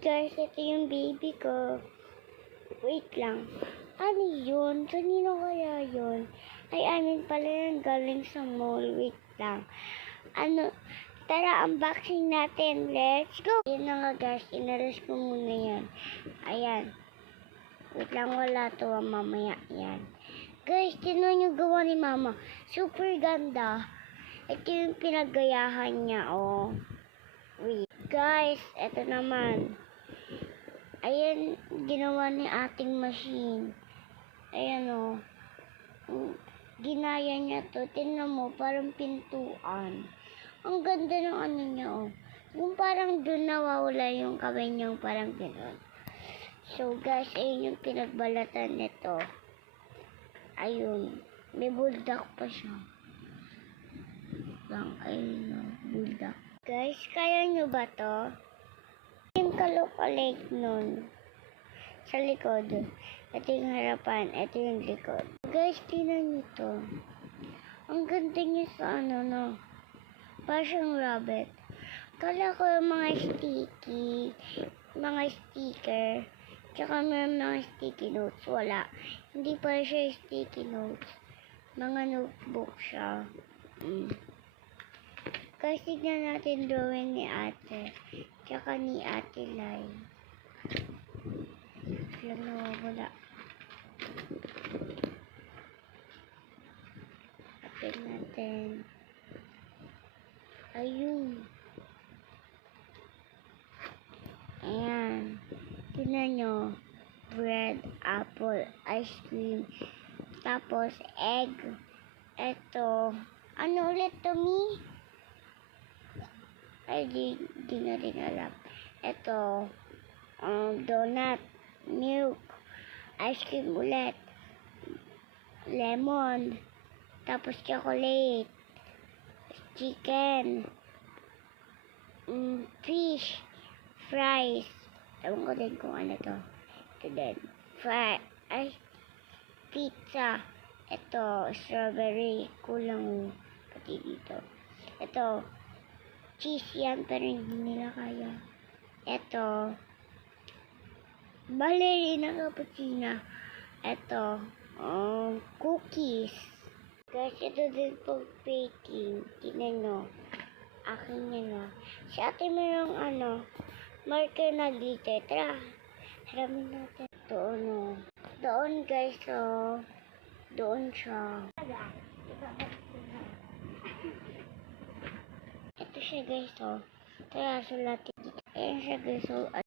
guys, ito yung baby ko. Wait lang. Ano yun? Kanino kaya yun? Ay, amin pala yung galing sa mall. Wait lang. Ano? Tara, unboxing natin. Let's go! Yan na nga guys, inalis ko muna yan. Ayan. Wait lang, wala to mamaya. Yan. Guys, tinan yung gawa ni mama. Super ganda. Ito yung pinagayahan niya, oh. Wait. Guys, ito naman. Ayan, ginawa ni ating machine. Ayan, oh. Ginaya niya to. Tingnan mo, parang pintuan. Ang ganda ng ano niya, oh. Yung parang dun nawawala yung kamay niyang parang gano'n. So, guys, ayun yung pinagbalatan nito. Ayun. May buldak pa siya. Ayun, oh. Buldak. Guys, kaya nyo ba to? Yung kalokalake nun. Sa likod. Ito yung harapan. Ito yung likod. Guys, tinan nyo to. Ang ganda niya sa ano, no? Parang siyang rabbit. Kala ko yung mga sticky, mga sticker, tsaka may mga sticky notes. Wala. Hindi pa siya sticky notes. Mga notebook siya. Kasi tignan natin drawing ni ate. Tsaka ni ate Lai. Lang nawawala. Atin natin. Ayun. Ayan. Tignan nyo. Bread, apple, ice cream. Tapos, egg. Eto. Ano ulit to, Mi? Ay, di na rin alam. Eto. Donut. Milk. Ice cream ulit. Lemon. Tapos, chocolate. Chicken. Fish. Fries. Ewan ko din kung ano to. Ito din. Pizza. Ito, strawberry. Kulang pati dito. Ito, cheese yan, pero hindi nila kaya. Ito, ballerina cappuccino. Ito, cookies. Guys, ito din po baking. Tingnan nyo. Akin yan, no. Si ate mayroong marker na dito. Tara, haramin natin. Doon, no. Doon, guys, oh. Doon siya. Ito siya, guys, oh. Tara, sulatin dito. Ayan siya, guys, oh.